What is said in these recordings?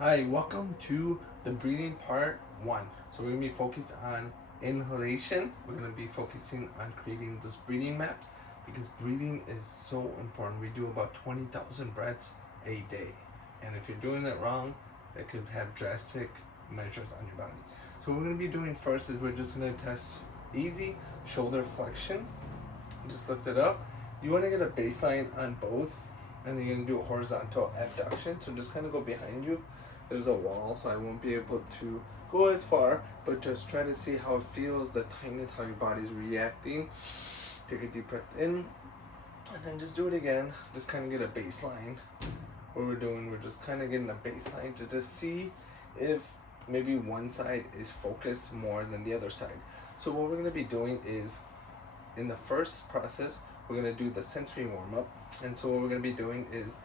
Hi, welcome to the breathing part 1. So we're going to be focused on inhalation. We're going to be focusing on creating this breathing map because breathing is so important. We do about 20,000 breaths a day. And if you're doing it wrong, that could have drastic measures on your body. So what we're going to be doing first is we're just going to test easy shoulder flexion. Just lift it up. You want to get a baseline on both, and then you're going to do a horizontal abduction. So just kind of go behind you. There's a wall, so I won't be able to go as far, but just try to see how it feels, the tightness, how your body's reacting. Take a deep breath in, and then just do it again. Just kind of get a baseline. What we're just kind of getting a baseline to just see if maybe one side is focused more than the other side. So what we're going to be doing is, in the first process, we're going to do the sensory warm-up. And so what we're going to be doing is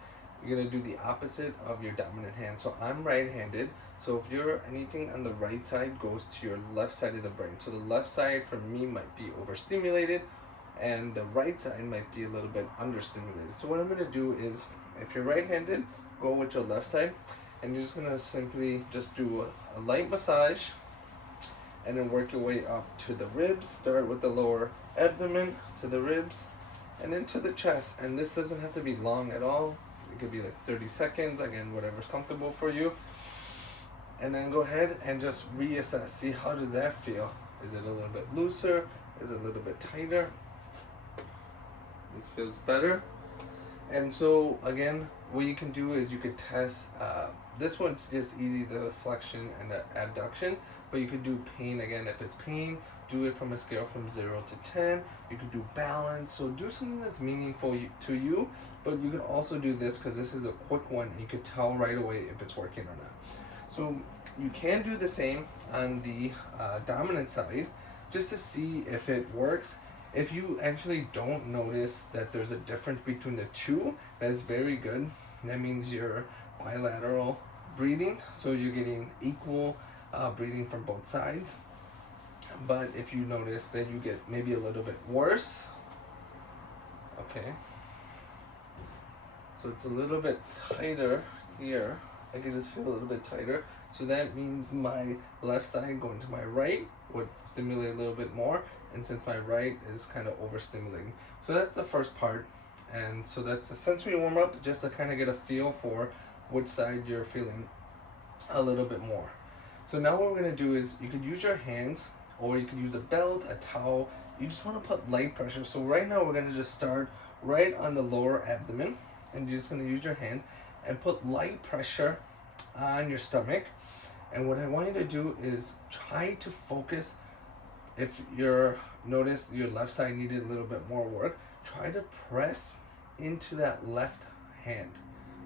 you're going to do the opposite of your dominant hand. So I'm right-handed, so if you're anything on the right side goes to your left side of the brain. So the left side for me might be overstimulated and the right side might be a little bit understimulated. So what I'm going to do is, if you're right-handed, go with your left side, and you're just going to simply just do a light massage and then work your way up to the ribs. Start with the lower abdomen to the ribs and then to the chest. And this doesn't have to be long at all. It could be like 30 seconds, again, whatever's comfortable for you. And then go ahead and just reassess. See, how does that feel? Is it a little bit looser? Is it a little bit tighter? This feels better. And so again, what you can do is you could test, this one's just easy, the flexion and the abduction, but you could do pain again. If it's pain, do it from a scale from 0 to 10. You could do balance, so do something that's meaningful to you, but you could also do this because this is a quick one and you could tell right away if it's working or not. So you can do the same on the dominant side just to see if it works. If you actually don't notice that there's a difference between the two, that is very good. That means you're bilateral breathing, so you're getting equal breathing from both sides. But if you notice that you get maybe a little bit worse, okay, so it's a little bit tighter here. I can just feel a little bit tighter. So that means my left side going to my right would stimulate a little bit more. And since my right is kind of overstimulating. So that's the first part. And so that's a sensory warm up, just to kind of get a feel for which side you're feeling a little bit more. So now what we're gonna do is you could use your hands, or you could use a belt, a towel. You just wanna put light pressure. So right now we're gonna just start right on the lower abdomen, and you're just gonna use your hand and put light pressure on your stomach. And what I want you to do is try to focus. If you're notice your left side needed a little bit more work, try to press into that left hand.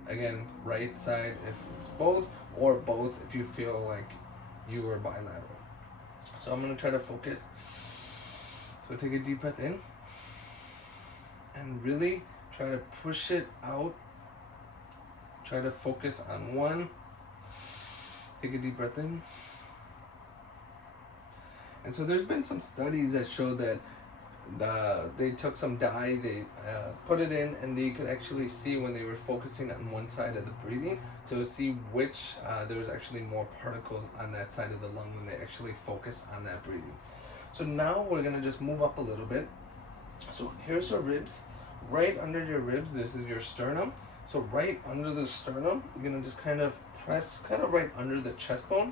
Again, right side if it's both, or both if you feel like you are bilateral. So I'm gonna try to focus. So take a deep breath in and really try to push it out. Try to focus on one. Take a deep breath in. And so there's been some studies that show that they took some dye, they put it in, and they could actually see when they were focusing on one side of the breathing to see which there was actually more particles on that side of the lung when they actually focus on that breathing. So now we're gonna just move up a little bit. So here's your ribs. Right under your ribs, this is your sternum. So right under the sternum, you're gonna just kind of press kind of right under the chest bone.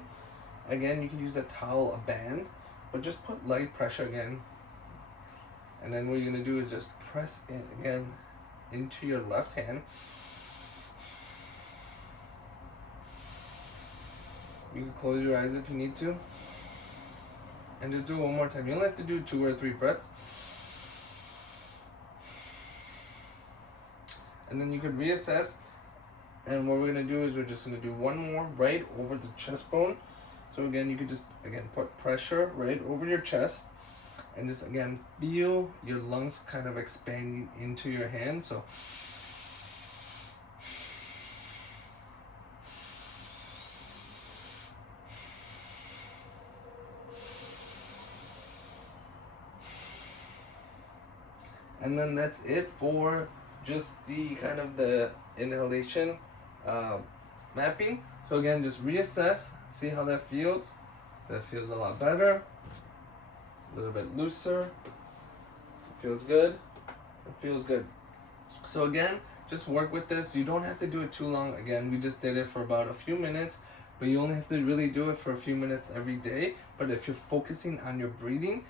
Again, you can use a towel, a band, but just put light pressure again. And then what you're gonna do is just press in again into your left hand. You can close your eyes if you need to. And just do it one more time. You only have to do 2 or 3 breaths. And then you could reassess. And what we're gonna do is we're just gonna do one more right over the chest bone. So again, you could just again put pressure right over your chest and just again feel your lungs kind of expanding into your hand. So and then that's it for just the kind of the inhalation mapping. So again, just reassess, see how that feels. That feels a lot better, a little bit looser. It feels good. It feels good. So again, just work with this. You don't have to do it too long. Again, we just did it for about a few minutes, but you only have to really do it for a few minutes every day. But if you're focusing on your breathing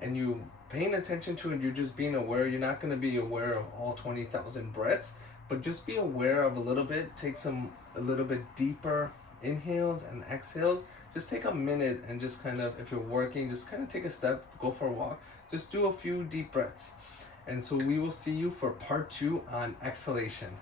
and you paying attention to it, you're just being aware. You're not going to be aware of all 20,000 breaths, but just be aware of a little bit. Take a little bit deeper inhales and exhales. Just take a minute and just kind of, if you're working, just kind of take a step, go for a walk. Just do a few deep breaths. And so we will see you for part 2 on exhalation.